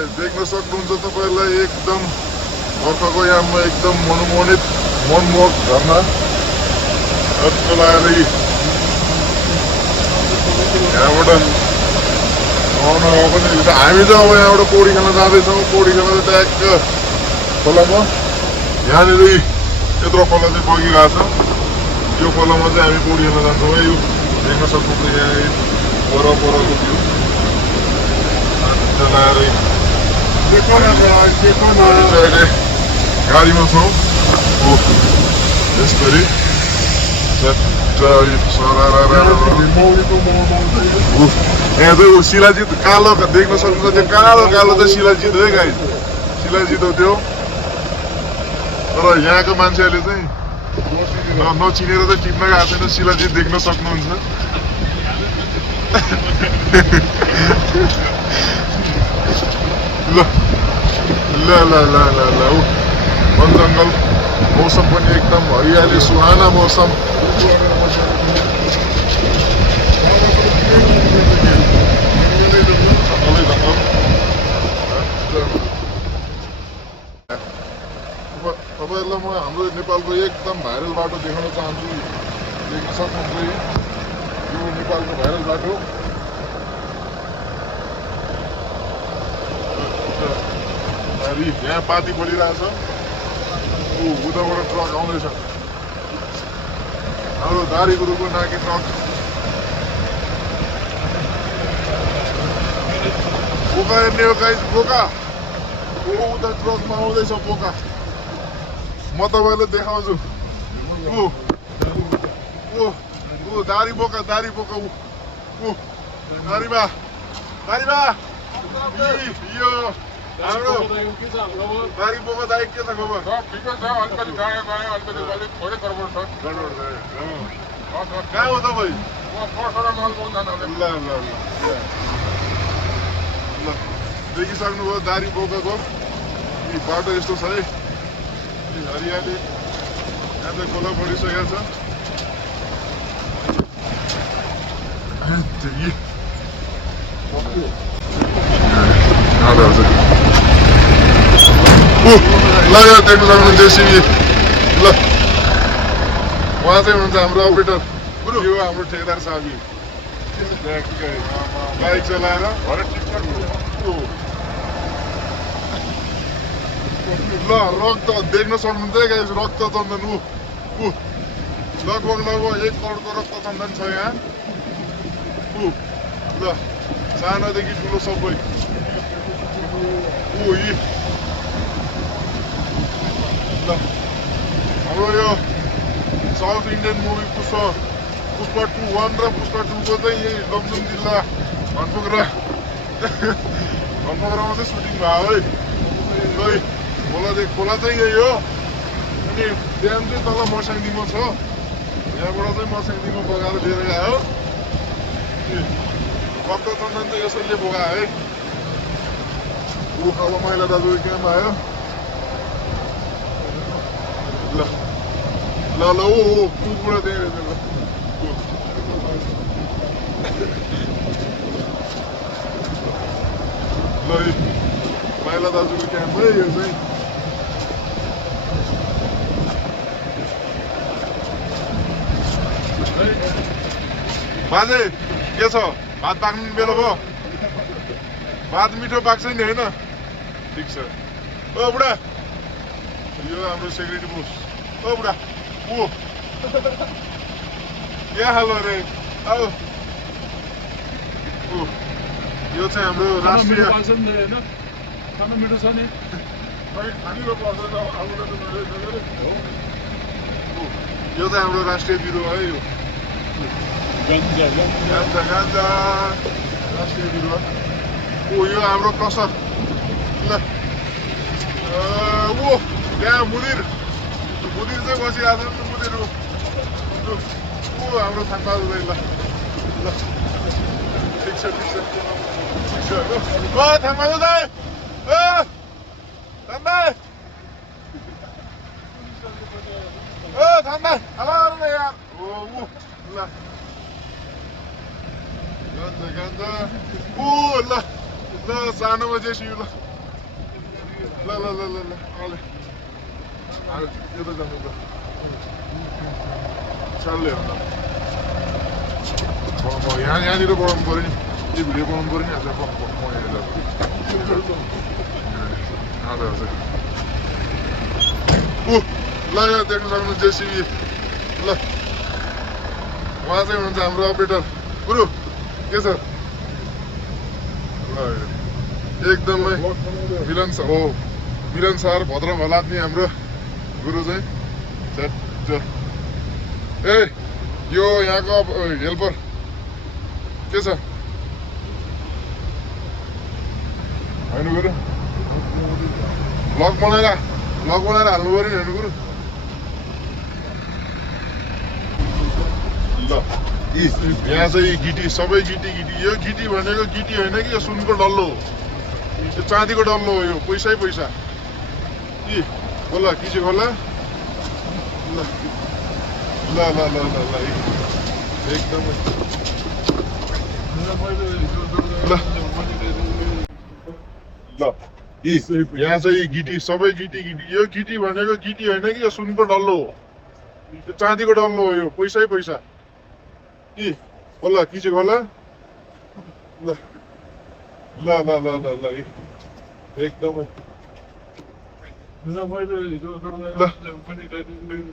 देख्न सक्नुहुन्छ तपाईँलाई एकदम बर्खाको याममा एकदम मनमोहित मनमोहक झरना लगाएर यहाँबाट पनि हामी चाहिँ अब यहाँबाट पौडी खेल्न जाँदैछौँ। पौडी खेल्न चाहिँ ट्याक्क खोलामा यहाँनिर यत्रो खोला चाहिँ बगिरहेको छ। यो खोलामा चाहिँ हामी पौडी खेल्न जान्छौँ है। यो देख्न सक्नुहुन्छ यहाँ परको भ्यू लगाएर अहिले गाडीमा छौँ। यसरी यहाँ चाहिँ शिलाजित कालो देख्न सक्नुहुन्छ त्यो कालो कालो चाहिँ शिलाजित है गाई शिलाजित हो त्यो। तर यहाँको मान्छेहरूले चाहिँ नचिनेर चाहिँ टिप्न गएको छैन। शिलाजित देख्न सक्नुहुन्छ। ल ल ल ल ल ल वन जङ्गल मौसम पनि एकदम हरियाली सुहाना मौसम। तपाईँहरूलाई म हाम्रो नेपालको एकदम भाइरल बाटो देखाउन चाहन्छु। देख्न सक्नुहुन्छ यो नेपालको भाइरल बाटो। यहाँ पाती बलिरहेछ। उताबाट ट्रक आउँदैछ। हाम्रो दारी गुरुको नाकी ट्रक बोका हेर्ने हो गाइस बोका। उता ट्रकमा आउँदैछ बोका। म तपाईँलाई देखाउँछु। दारी बोका दारी बोका दारीबा दारीबा यो हाम्रो दारी बोका दाइ के छ खबर? ठिकै छ। अलिकति गाडी गयो अलिकति अलिक थोरै गडबड छ। कहाँ हो तपाईँ? म पर्सरा मल बोल्दा ल ल ल देखिसक्नुभयो दारी बोकाको बाटो यस्तो छ है। हरियाली यहाँ चाहिँ खोला बढिसकेको छ। ल यो देख्न सक्नुहुन्छ जेसिबी। ल उहाँ चाहिँ हुनुहुन्छ हाम्रो अपरेटर। यो हाम्रो ठेकेदार साबी बाइक चलाएर ल रक्त देख्न सक्नुहुन्छ है गाइस। रक्त चन्दन लगभग 1 करोडको रक्त चन्दन छ यहाँ। ल सानोदेखि ठुलो सबै ल हाम्रो यो साउथ इन्डियन मुभी पुष्पा 2 1 र पुष्पा 2 को चाहिँ यही लमजुङ जिल्ला भनपोखरा भनपोखरामा चाहिँ सुटिङ भयो है। खोला चाहिँ यही हो। अनि ड्याम चाहिँ तल मर्स्याङदीमा छ। यहाँबाट चाहिँ मर्स्याङदीमा बगाएर लिएर गयो। रक्त चन्दन चाहिँ यसैले बोकायो है। अब मैला दाजु क्याम्प आयो। ल ल ल कुरा त्यही रहेछ। ल माइला दाजुको क्याम्प है यो चाहिँ। बाजे के छ? भात पाक्नु बेला भयो? भात मिठो पाक्छ नि होइन? ठिक छ। ओ बुढा यो हाम्रो सेक्युरिटी पोस्ट। ओ बुढा के हाल रे? आऊ यो चाहिँ हाम्रो राष्ट्रिय खाना मिठो छ नि। यो चाहिँ हाम्रो राष्ट्रिय बिरुवा है। यो गान्जा राष्ट्रिय बिरुवा। यो हाम्रो क्रसर। ल त्यहाँ मुदिर चाहिँ बसिरहेको छ नि। मुदिर हाम्रो थाङ्पा हुँदैन। ल ठिक छ ठिक छ ठिक छ। थाङ्पा दाइ थाङ्पा थाङ्पा हेलो यार। ल गान्जा ल ल सानोमा जेसिबी ल ल ल ल ल ल आले यो त जानु त चालले हो यहाँनिर बनाउनु पऱ्यो नि यो भिडियो बनाउनु पऱ्यो नि आज ल यहाँ देख्न सक्नु जेसिबी ल उहाँ चाहिँ हुनुहुन्छ हाम्रो अपरेटर गुरु के छ ल एकदमै मिलन सर भद्र भलात्नी हाम्रो गुरु चाहिँ ए यो यहाँको हेल्पर के छ होइन गुरु ब्लग बनाएर हाल्नु पऱ्यो नि होइन गुरु ल यहाँ चाहिँ गिटी सबै गिटी यो गिटी भनेको गिटी होइन कि यो सुनको डल्लो हो यो चाँदीको डल्लो हो यो पैसै पैसा कि खोला कि चाहिँ खोला ल ल ल ल ल ल एकदमै ल यहाँ चाहिँ गिटी सबै गिटी यो गिटी भनेको गिटी होइन कि यो सुनको डल्लो हो यो चाँदीको डल्लो हो यो पैसै पैसा कि खोला कि चाहिँ खोला ल ल ल ल ल ल एकदमै ल